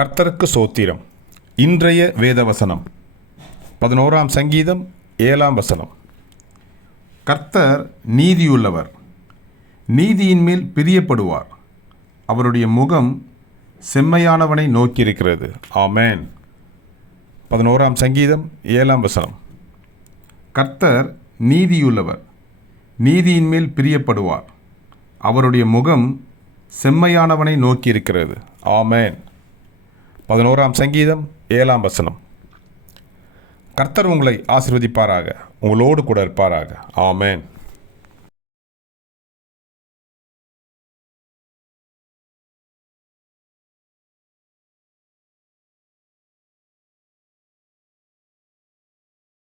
கர்த்தருக்கு சோத்திரம். இன்றைய வேதவசனம். பதினோராம் சங்கீதம் ஏழாம் வசனம். கர்த்தர் நீதியுள்ளவர். நீதியின் மேல் பிரியப்படுவார். அவருடைய முகம் செம்மையானவனை நோக்கியிருக்கிறது. ஆமேன். பதினோராம் சங்கீதம் ஏழாம் வசனம். கர்த்தர் நீதியுள்ளவர். நீதியின் மேல் பிரியப்படுவார். அவருடைய முகம் செம்மையானவனை நோக்கியிருக்கிறது. ஆமேன். பதினோராம் சங்கீதம் ஏழாம் வசனம். கர்த்தர் உங்களை ஆசிர்வதிப்பாராக உங்களோடு கூட இருப்பாராக. ஆமேன்.